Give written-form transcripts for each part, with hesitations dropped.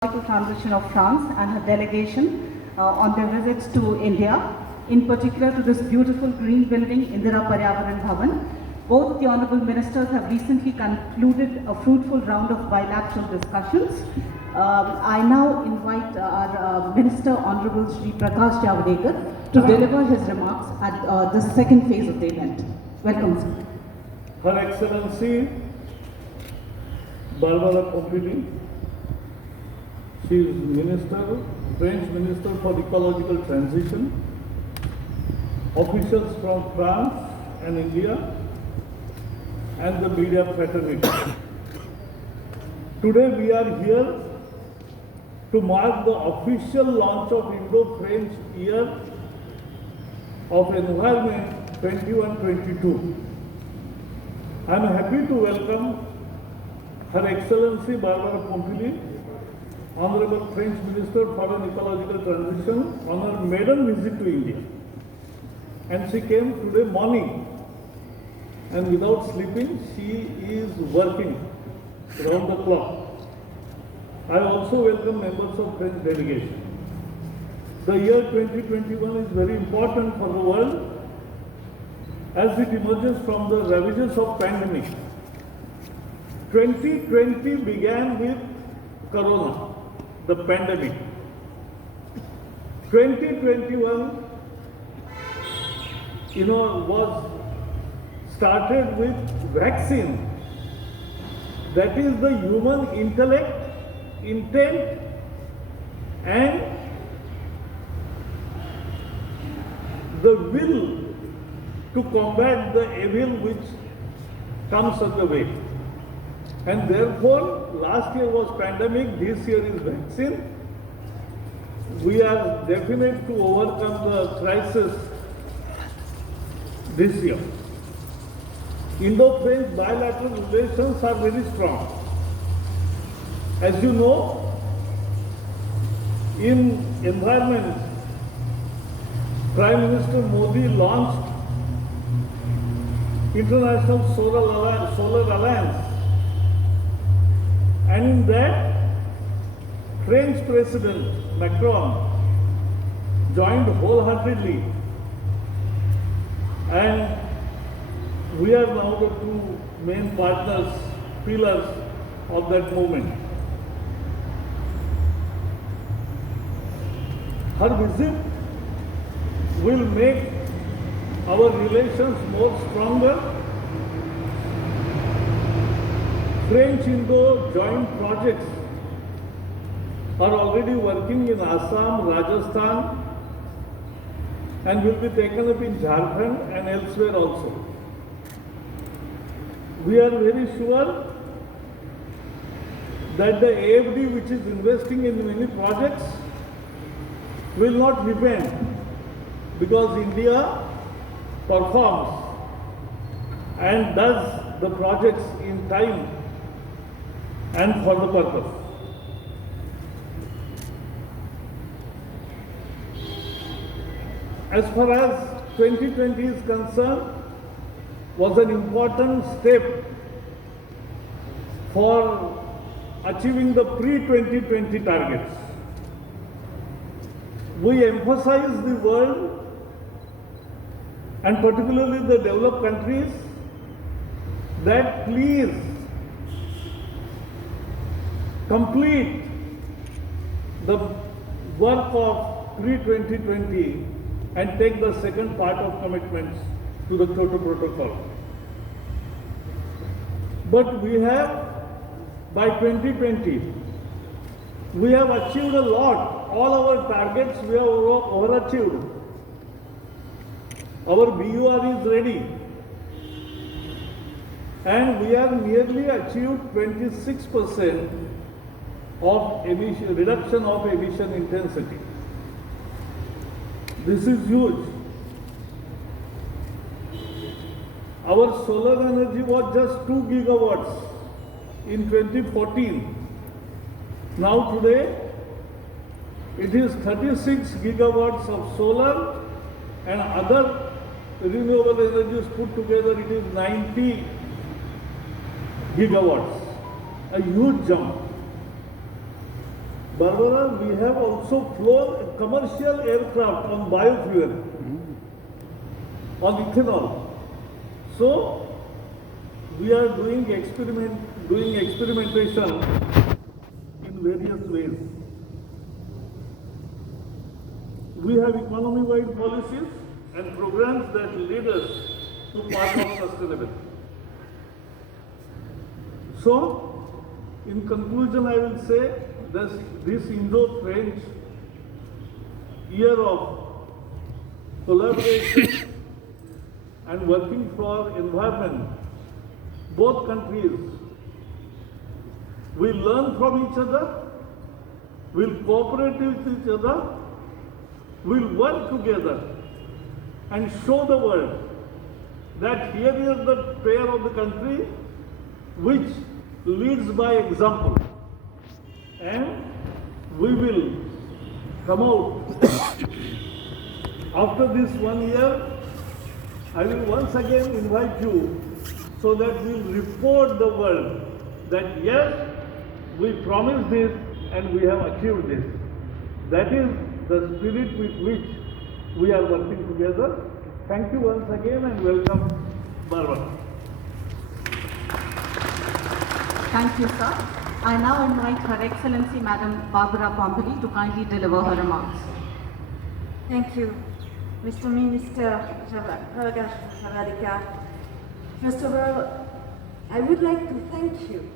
Transition of France and her delegation on their visits to India, in particular to this beautiful green building, Indira Paryavaran Bhavan. Both the Honourable Ministers have recently concluded a fruitful round of bilateral discussions. I now invite our Minister, Honourable Shri Prakash Javadekar, to deliver his remarks at the second phase of the event. Welcome, sir. Her Excellency Barbara Pompili, she is French Minister for Ecological Transition, officials from France and India, and the media fraternity. Today we are here to mark the official launch of Indo-French Year of Environment 21-22. I am happy to welcome Her Excellency Barbara Pompili, Honorable French Minister for an Ecological Transition, on her maiden visit to India. And she came today morning, and without sleeping, she is working round the clock. I also welcome members of French delegation. The year 2021 is very important for the world as it emerges from the ravages of pandemic. 2020 began with Corona, the pandemic. 2021, was started with vaccine. That is the human intellect, intent, and the will to combat the evil which comes on the way. And therefore, last year was pandemic, this year is vaccine. We are definite to overcome the crisis this year. Indo-French bilateral relations are very strong. As you know, in environment, Prime Minister Modi launched International Solar Alliance. And in that, French President Macron joined wholeheartedly, and we are now the two main partners, pillars of that movement. Her visit will make our relations more stronger. French-Indo joint projects are already working in Assam, Rajasthan, and will be taken up in Jharkhand and elsewhere also. We are very sure that the AFD, which is investing in many projects, will not repent, because India performs and does the projects in time and for the purpose. As far as 2020 is concerned, was an important step for achieving the pre-2020 targets. We emphasize the world, and particularly the developed countries, that please complete the work of pre-2020 and take the second part of commitments to the Kyoto Protocol. But we have, by 2020, we have achieved a lot. All our targets we have overachieved. Our BUR is ready. And we have nearly achieved 26% of reduction of emission intensity. This is huge. Our solar energy was just 2 gigawatts in 2014. Now today, it is 36 gigawatts of solar, and other renewable energies put together, it is 90 gigawatts. A huge jump. Barbara, we have also flown a commercial aircraft on biofuel, on ethanol. So, we are doing experimentation in various ways. We have economy-wide policies and programs that lead us to path of sustainability. So, in conclusion, I will say that this Indo-French year of collaboration and working for environment, both countries will learn from each other, will cooperate with each other, will work together and show the world that here is the pair of the country which leads by example, and we will come out after this 1 year. I will once again invite you so that we will report the world that yes, we promised this and we have achieved this. That is the spirit with which we are working together. Thank you once again and welcome, Barbara. Thank you, sir. I now invite Her Excellency Madam Barbara Pompili to kindly deliver her remarks. Thank you, Mr. Minister Javadika. First of all, I would like to thank you,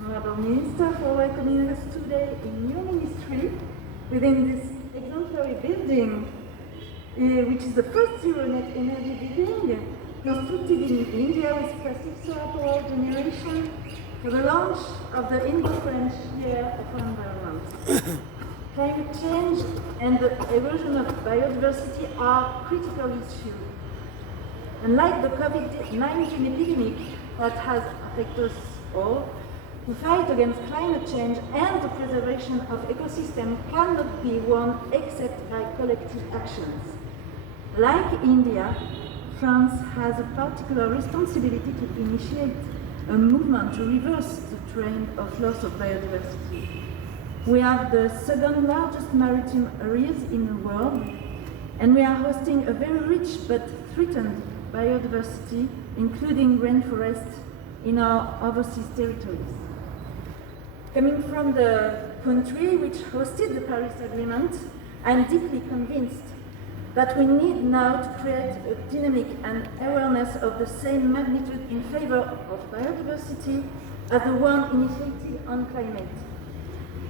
Honorable Minister, for welcoming us today in your ministry within this exemplary building, which is the first zero net energy building constructed in India with passive solar power generation for the launch of the Indo-French Year of Environment. Climate change and the erosion of biodiversity are critical issues. Unlike the COVID-19 epidemic that has affected us all, the fight against climate change and the preservation of ecosystems cannot be won except by collective actions. Like India, France has a particular responsibility to initiate a movement to reverse the trend of loss of biodiversity. We have the second largest maritime areas in the world, and we are hosting a very rich but threatened biodiversity, including rainforests, in our overseas territories. Coming from the country which hosted the Paris Agreement, I am deeply convinced that we need now to create a dynamic and awareness of the same magnitude in favor of biodiversity as the one initiated on climate.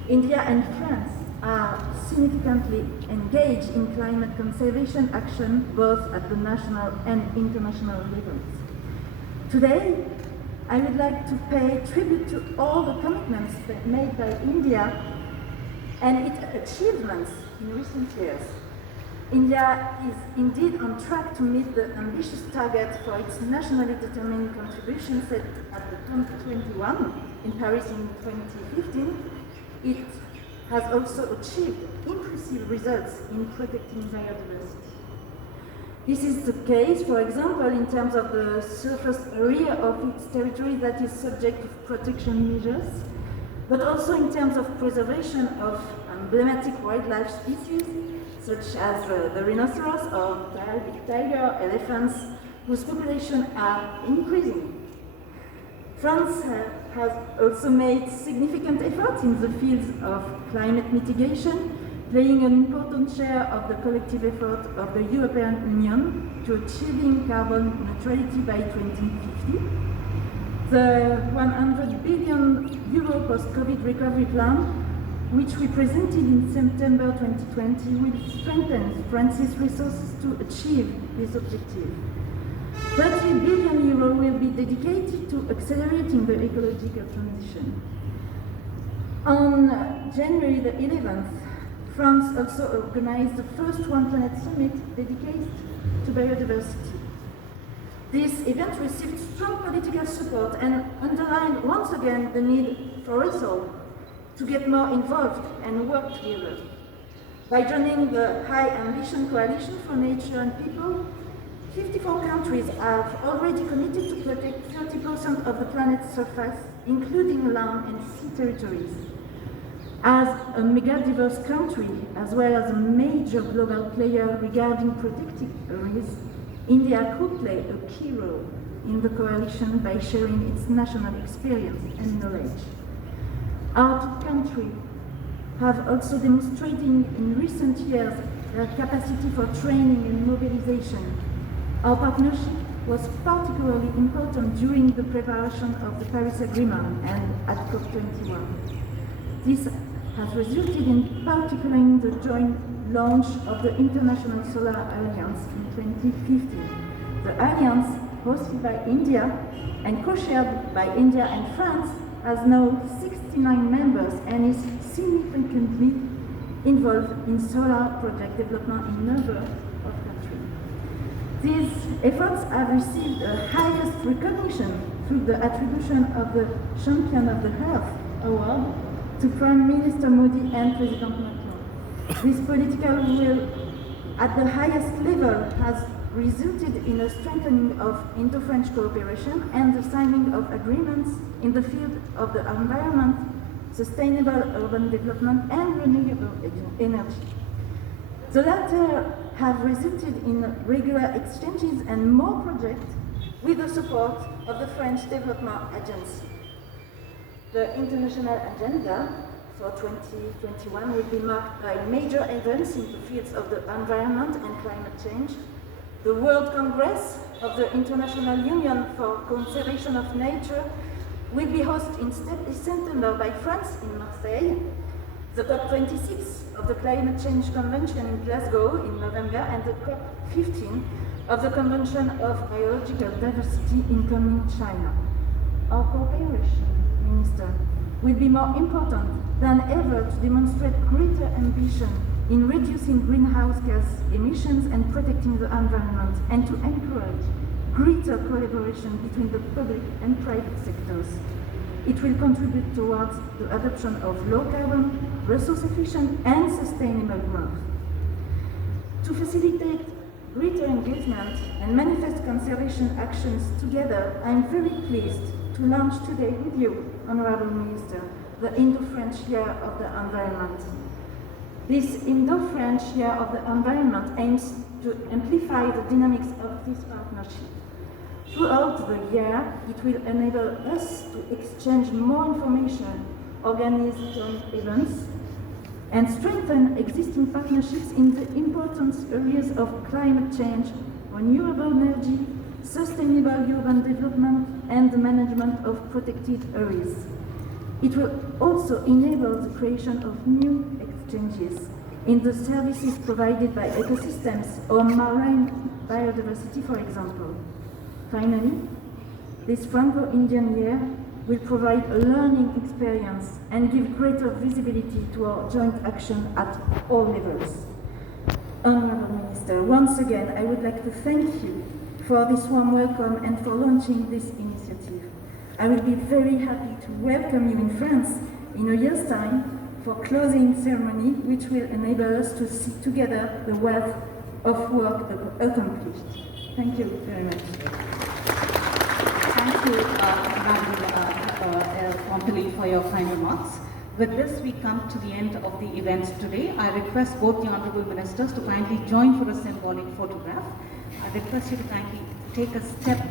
India and France are significantly engaged in climate conservation action both at the national and international levels. Today, I would like to pay tribute to all the commitments made by India and its achievements in recent years. India is indeed on track to meet the ambitious target for its nationally determined contribution set at the COP21 in Paris in 2015. It has also achieved impressive results in protecting biodiversity. This is the case, for example, in terms of the surface area of its territory that is subject to protection measures, but also in terms of preservation of emblematic wildlife species, such as the rhinoceros or tiger elephants, whose populations are increasing. France has also made significant efforts in the fields of climate mitigation, playing an important share of the collective effort of the European Union to achieving carbon neutrality by 2050. The 100 billion euro post-COVID recovery plan, which we presented in September 2020, will strengthen France's resources to achieve this objective. 30 billion euro will be dedicated to accelerating the ecological transition. On January the 11th, France also organized the first One Planet Summit dedicated to biodiversity. This event received strong political support and underlined once again the need for us all to get more involved and work together. By joining the High Ambition Coalition for Nature and People, 54 countries have already committed to protect 30% of the planet's surface, including land and sea territories. As a mega-diverse country, as well as a major global player regarding protected areas, India could play a key role in the coalition by sharing its national experience and knowledge. Our two countries have also demonstrated in recent years their capacity for training and mobilization. Our partnership was particularly important during the preparation of the Paris Agreement and at COP21. This has resulted in particular in the joint launch of the International Solar Alliance in 2015. The alliance, hosted by India and co-chaired by India and France, has now 69 members and is significantly involved in solar project development in a number of countries. These efforts have received the highest recognition through the attribution of the Champion of the Earth Award to Prime Minister Modi and President Macron. This political will at the highest level has resulted in a strengthening of Indo-French cooperation and the signing of agreements in the field of the environment, sustainable urban development and renewable energy. The latter have resulted in regular exchanges and more projects with the support of the French Development Agency. The international agenda for 2021 will be marked by major events in the fields of the environment and climate change. The World Congress of the International Union for Conservation of Nature will be hosted in September by France in Marseille. The COP26 of the Climate Change Convention in Glasgow in November and the COP15 of the Convention of Biological Diversity in coming China. Our cooperation, Minister, will be more important than ever to demonstrate greater ambition in reducing greenhouse gas emissions and protecting the environment, and to encourage greater collaboration between the public and private sectors. It will contribute towards the adoption of low-carbon, resource-efficient and sustainable growth. To facilitate greater engagement and manifest conservation actions together, I am very pleased to launch today with you, Honourable Minister, the Indo-French Year of the Environment. This Indo-French Year of the Environment aims to amplify the dynamics of this partnership. Throughout the year, it will enable us to exchange more information, organize joint events, and strengthen existing partnerships in the important areas of climate change, renewable energy, sustainable urban development, and the management of protected areas. It will also enable the creation of new exchanges in the services provided by ecosystems or marine biodiversity, for example. Finally, this Franco-Indian year will provide a learning experience and give greater visibility to our joint action at all levels. Honourable Minister, once again, I would like to thank you for this warm welcome and for launching this initiative. I will be very happy to welcome you in France in a year's time for closing ceremony, which will enable us to see together the wealth of work accomplished. Thank you very much. Thank you, Madam Pompili, for your kind remarks. With this, we come to the end of the event today. I request both the Honourable Ministers to kindly join for a symbolic photograph. I request you to kindly take a step